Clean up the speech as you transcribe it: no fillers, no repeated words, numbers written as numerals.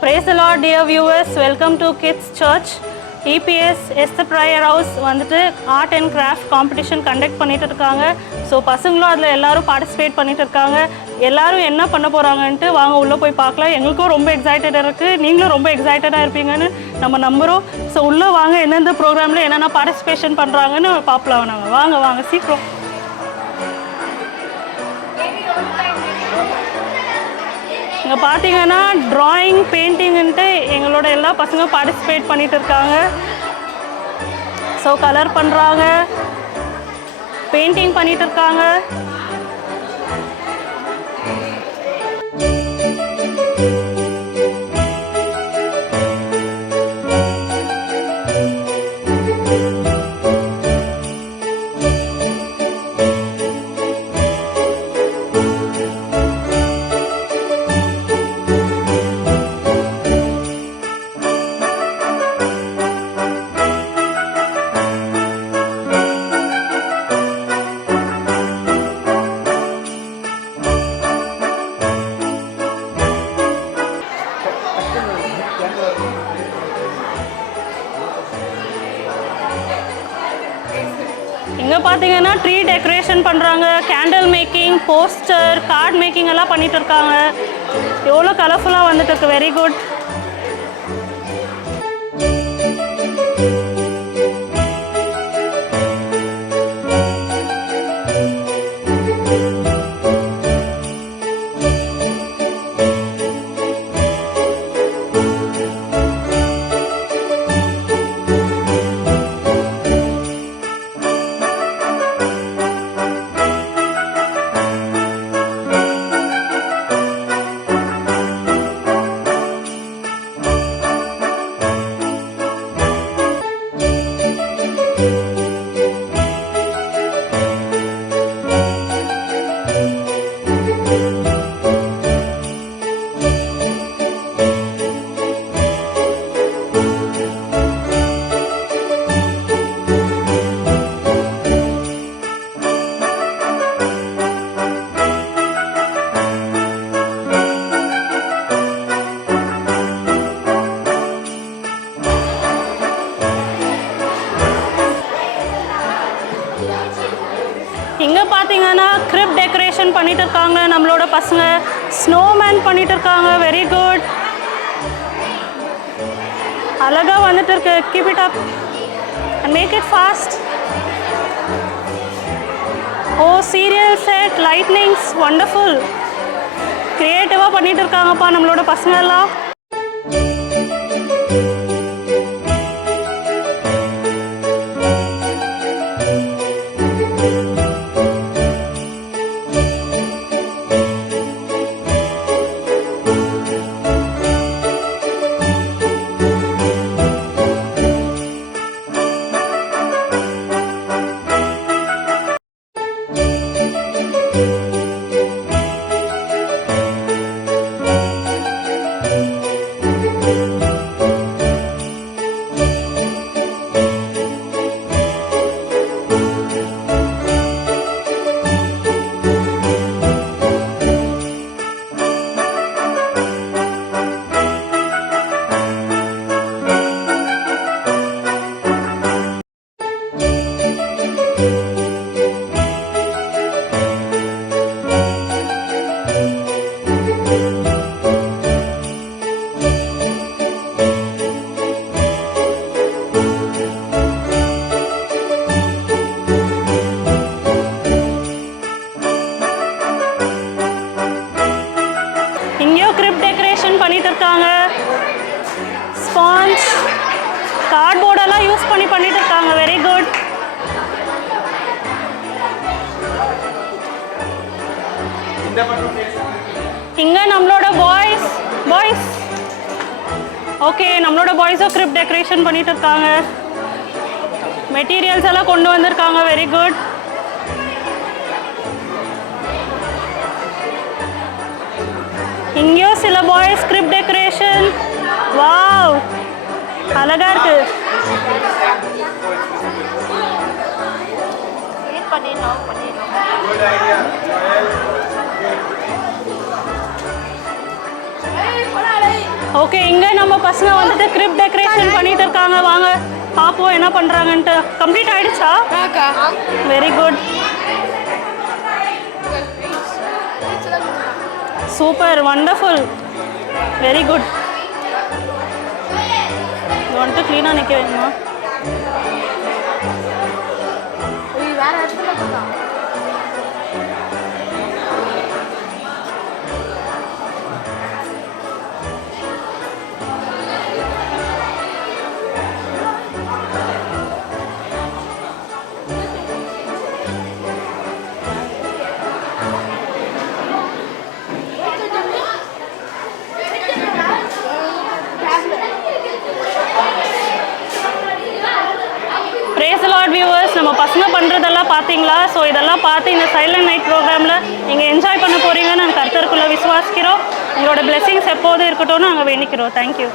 Praise the Lord, dear viewers. Welcome to Kids Church. EPS Esther Prayer House வந்துட்டு art and craft competition conduct பண்ணிட்டு இருக்காங்க. So பசங்களும் அதில் எல்லாரும் participate பண்ணிட்டு இருக்காங்க. எல்லாரும் என்ன பண்ண போகிறாங்கன்ட்டு வாங்க உள்ளே போய் பார்க்கலாம். எங்களுக்கும் ரொம்ப எக்ஸைட்டடாக இருக்குது, நீங்களும் ரொம்ப எக்ஸைட்டடாக இருப்பீங்கன்னு நம்ம நம்புகிறோம். ஸோ உள்ளே வாங்க, எந்தெந்த ப்ரோக்ராமில் என்னென்ன பார்ட்டிசிபேஷன் பண்ணுறாங்கன்னு பார்க்கலாம். நாங்கள் வாங்க சீக்கிரம். இங்கே பார்த்தீங்கன்னா ட்ராயிங், பெயிண்டிங்ன்ட்டு எங்களோட எல்லா பசங்க பார்ட்டிசிபேட் பண்ணிட்டு இருக்காங்க. ஸோ கலர் பண்ணுறாங்க, பெயிண்டிங் பண்ணிட்டு இருக்காங்க. இங்கே பார்த்தீங்கன்னா ட்ரீ டெக்கரேஷன் பண்ணுறாங்க, candle making, poster, card making எல்லாம் பண்ணிட்டு இருக்காங்க. எவ்வளோ கலர்ஃபுல்லாக வந்துட்டு இருக்கு. Very good. இங்கே பார்த்தீங்கன்னா கிரிப் டெக்கரேஷன் பண்ணிட்டு இருக்காங்க நம்மளோட பசங்க. ஸ்னோமேன் பண்ணிட்டு இருக்காங்க. Very good. அழகாக வந்துட்டு இருக்கு. Keep it up and make it fast. Oh, serial set, lightnings, wonderful. க்ரியேட்டிவாக பண்ணிட்டு இருக்காங்கப்பா நம்மளோட பசங்க எல்லாம். பண்ணிட்டு இருக்காங்க. ஸ்பாஞ்ச், கார்ட்போர்டெல்லாம் யூஸ் பண்ணிட்டு இருக்காங்க. Very good. இங்கே நம்மளோட பாய்ஸ் ஓகே, நம்மளோட பாய்ஸும் கிரிப் டெக்கரேஷன் பண்ணிட்டு இருக்காங்க. மெட்டீரியல்ஸ் எல்லாம் கொண்டு வந்திருக்காங்க. Very good. இங்கேயும் சில பாய்ஸ் ஸ்கிரிப்ட் டெக்கரேஷன். வாவ், அழகா இருக்கு. ஓகே, இங்கே நம்ம பசங்க வந்துட்டு கிரிப் டெக்கரேஷன் பண்ணிட்டு இருக்காங்க. வாங்க பார்ப்போம் என்ன பண்ணுறாங்கன்ட்டு. கம்ப்ளீட் ஆகிடுச்சா? Very good, super, wonderful, very good. இது வந்துட்டு க்ளீனாக நிற்க வேணுமா? Praise the Lord viewers, நம்ம பசங்க பண்ணுறதெல்லாம் பார்த்தீங்களா? ஸோ இதெல்லாம் பார்த்து இந்த சைலண்ட் நைட் ப்ரோக்ராமில் நீங்கள் என்ஜாய் பண்ண போகிறீங்கன்னு நாங்கள் கர்த்தருக்குள்ளே விசுவாசிக்கிறோம். உங்களோட பிளெஸிங்ஸ் எப்போதும் இருக்கட்டும்னு நாங்கள் வேண்டிக்கிறோம். தேங்க்யூ.